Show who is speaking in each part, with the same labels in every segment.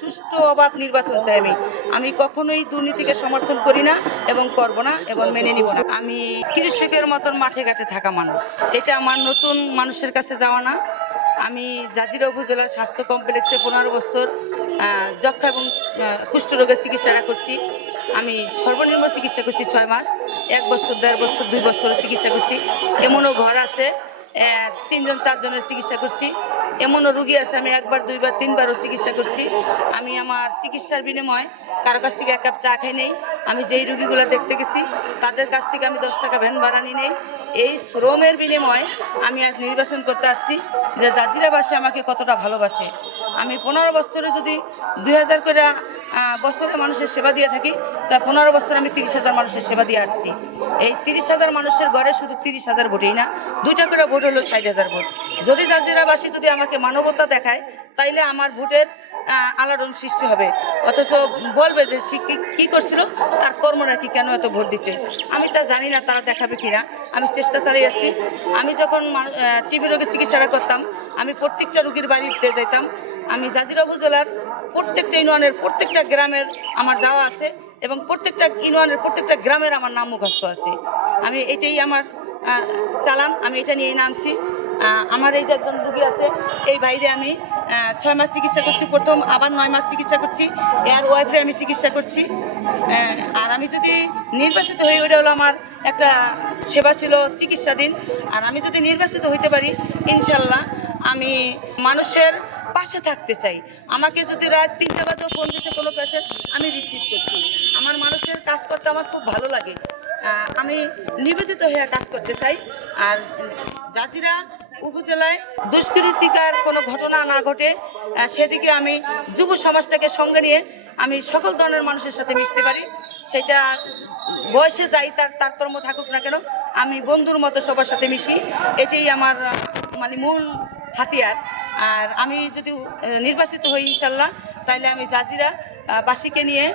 Speaker 1: সুষ্ঠু অবাধ নির্বাচন চাই আমি। আমি কখনোই দুর্নীতিকে সমর্থন করি না এবং করব না এবং মেনে নিব না। আমি কৃষকের মতন মাঠে ঘাটে থাকা মানুষ। এটা আমার নতুন মানুষের কাছে যাওয়া না। আমি জাজিরা উপজেলার স্বাস্থ্য কমপ্লেক্সে পনেরো বছর যক্ষা এবং কুষ্ঠরোগের চিকিৎসাটা করছি। আমি সর্বনিম্ন চিকিৎসা করছি ছয় মাস। এক বছর, দেড় বছর, দুই বছর চিকিৎসা করছি। এমনও ঘর আছে তিনজন, চারজনের চিকিৎসা করছি। এমনও রুগী আছে, আমি একবার, দুইবার, তিনবারও চিকিৎসা করছি। আমি আমার চিকিৎসার বিনিময়ে কারও কাছ থেকে এক কাপ চা খাই নেই। আমি যেই রুগীগুলো দেখতে গেছি, তাদের কাছ থেকে আমি দশ টাকা ভ্যান ভাড়া নিই নেই। এই শ্রমের বিনিময়ে আমি আজ নির্বাচন করতে আসছি যে জাজিরাবাসী আমাকে কতটা ভালোবাসে। আমি পনেরো বছরে যদি দুই হাজার করে বছরে মানুষের সেবা দিয়ে থাকি। তা পনেরো বছর আমি তিরিশ হাজার মানুষের সেবা দিয়ে আসছি। এই তিরিশ হাজার মানুষের ঘরে শুধু তিরিশ হাজার ভোটেই না, দুইটা করে ভোট হলো ষাট হাজার ভোট। যদি জাজিরাবাসী যদি আমাকে মানবতা দেখায়, তাইলে আমার ভোটের আলোড়ন সৃষ্টি হবে। অথচ বলবে যে সে কি- করছিল? তার কর্মরা কি কেন এত ভোট দিছে? আমি তা জানি না, তারা দেখাবে কিনা। আমি চেষ্টা চালিয়ে যাচ্ছি আমি যখন টিবি রোগের চিকিৎসাটা করতাম, আমি প্রত্যেকটা রুগীর বাড়িতে যাইতাম। আমি জাজিরা উপজেলার প্রত্যেকটা ইউনিয়নের প্রত্যেকটা গ্রামের আমার যাওয়া আছে এবং প্রত্যেকটা ইউনিয়নের প্রত্যেকটা গ্রামের আমার নাম মুখস্থ আছে। আমি এটাই আমার চালান, আমি এটা নিয়ে নামছি। আমার এই যে একজন রুগী আছে, এই বাইরে আমি ছয় মাস চিকিৎসা করছি, প্রথম আবার নয় মাস চিকিৎসা করছি, এর ওয়াইফে আমি চিকিৎসা করছি। আর আমি যদি নির্বাচিত হই ওটা হলো আমার একটা সেবা ছিল চিকিৎসাধীন। আর আমি যদি নির্বাচিত হইতে পারি, ইনশাল্লাহ আমি মানুষের পাশে থাকতে চাই। আমাকে যদি রাত তিনটে বাজেও ফোন দিচ্ছে কোনো পেশেন্ট আমি রিসিভ করছি। আমার মানুষের কাজ করতে আমার খুব ভালো লাগে। আমি নিবেদিত হয়ে কাজ করতে চাই। আর জাতিরা উপজেলায় দুষ্কৃতিকার কোনো ঘটনা না ঘটে সেদিকে আমি যুব সমাজটাকে সঙ্গে নিয়ে আমি সকল ধরনের মানুষের সাথে মিশতে পারি। সেটা বয়সে যাই তার তারতম্য থাকুক না কেন, আমি বন্ধুর মতো সবার সাথে মিশি। এটাই আমার মানে মূল হাতিয়ার। আর আমি যদি নির্বাচিত হই ইনশাল্লাহ তাহলে আমি জাজিরা বাসীকে নিয়ে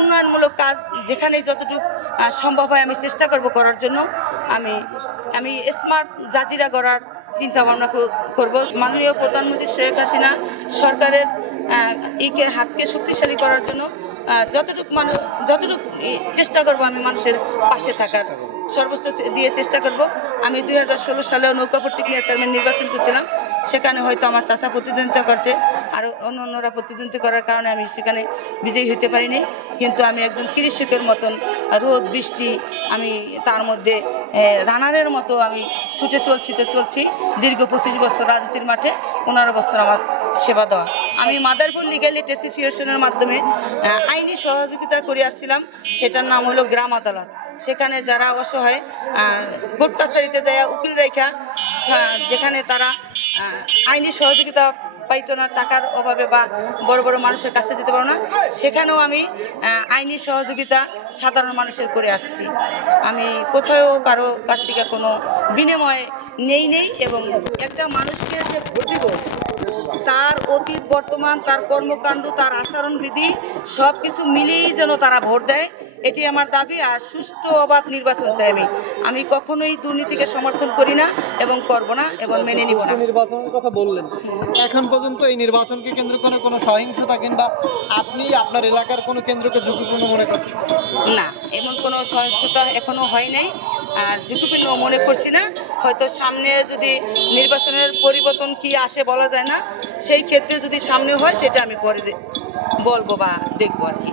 Speaker 1: উন্নয়নমূলক কাজ যেখানে যতটুকু সম্ভব হয় আমি চেষ্টা করব করার জন্য। আমি আমি স্মার্ট জাজিরা গড়ার চিন্তা ভাবনা কর- করব। মাননীয় প্রধানমন্ত্রী শেখ হাসিনা সরকারের ইকে, হাতকে শক্তিশালী করার জন্য যতটুকু মানুষ যতটুকু চেষ্টা করব আমি মানুষের পাশে থাকার, সর্বোচ্চ দিয়ে চেষ্টা করব। আমি দুই হাজার ষোলো সালেও নৌকা প্রতিক্রিয়া চেয়ারম্যান নির্বাচন করছিলাম। সেখানে হয়তো আমার চাচা প্রতিদ্বন্দ্বিতা করছে। আর অন্য অন্যরা প্রতিদ্বন্দ্বিতা করার কারণে আমি সেখানে বিজয়ী হতে পারিনি। কিন্তু আমি একজন কৃষকের মতন রোদ, বৃষ্টি, আমি তার মধ্যে রানারের মতো আমি ছুটে চলছি, তো চলছি। দীর্ঘ পঁচিশ বছর রাজনীতির মাঠে পনেরো বছর আমার সেবা দেওয়া। আমি মাদারপুর লিগ্যাল অ্যাসোসিয়েশনের মাধ্যমে আইনি সহযোগিতা করে আসছিলাম। সেটার নাম হলো গ্রাম আদালত। সেখানে যারা অসহায় কোর্ট কাছারিতে যায় উকিল রেখা যেখানে তারা আইনি সহযোগিতা পাইতো না, টাকার অভাবে বা বড় বড় মানুষের কাছে যেতে পারো না, সেখানেও আমি আইনি সহযোগিতা সাধারণ মানুষের করে আসছি। আমি কোথাও কারও কাছ থেকে কোনো বিনিময় নেই নেই এবং একটা মানুষকে যে ভোট দিব তার অতীত বর্তমান তার কর্মকাণ্ড তার আচরণ বিধি সব কিছু মিলিয়েই যেন তারা ভোট দেয় এটি আমার দাবি। আর সুষ্ঠু অবাধ নির্বাচন চাই আমি। আমি কখনোই দুর্নীতিকে সমর্থন করি না এবং করব না এবং মেনে নিব না।
Speaker 2: নির্বাচনের কথা বললেন। এখন পর্যন্ত এই নির্বাচনকে কেন্দ্র করে কোনো সহিংসতা কিংবা আপনি আপনার এলাকার কোনো কেন্দ্রকে ঝুঁকিপূর্ণ মনে করছেন
Speaker 1: না এমন কোনো সহিংসতা এখনও হয় নাই। আর ঝুঁকিপূর্ণ মনে করছি না, হয়তো সামনে যদি নির্বাচনের পরিবর্তন কি আসে বলা যায় না, সেই ক্ষেত্রে যদি সামনে হয়, সেটা আমি পরে বলব বা দেখব আর কি।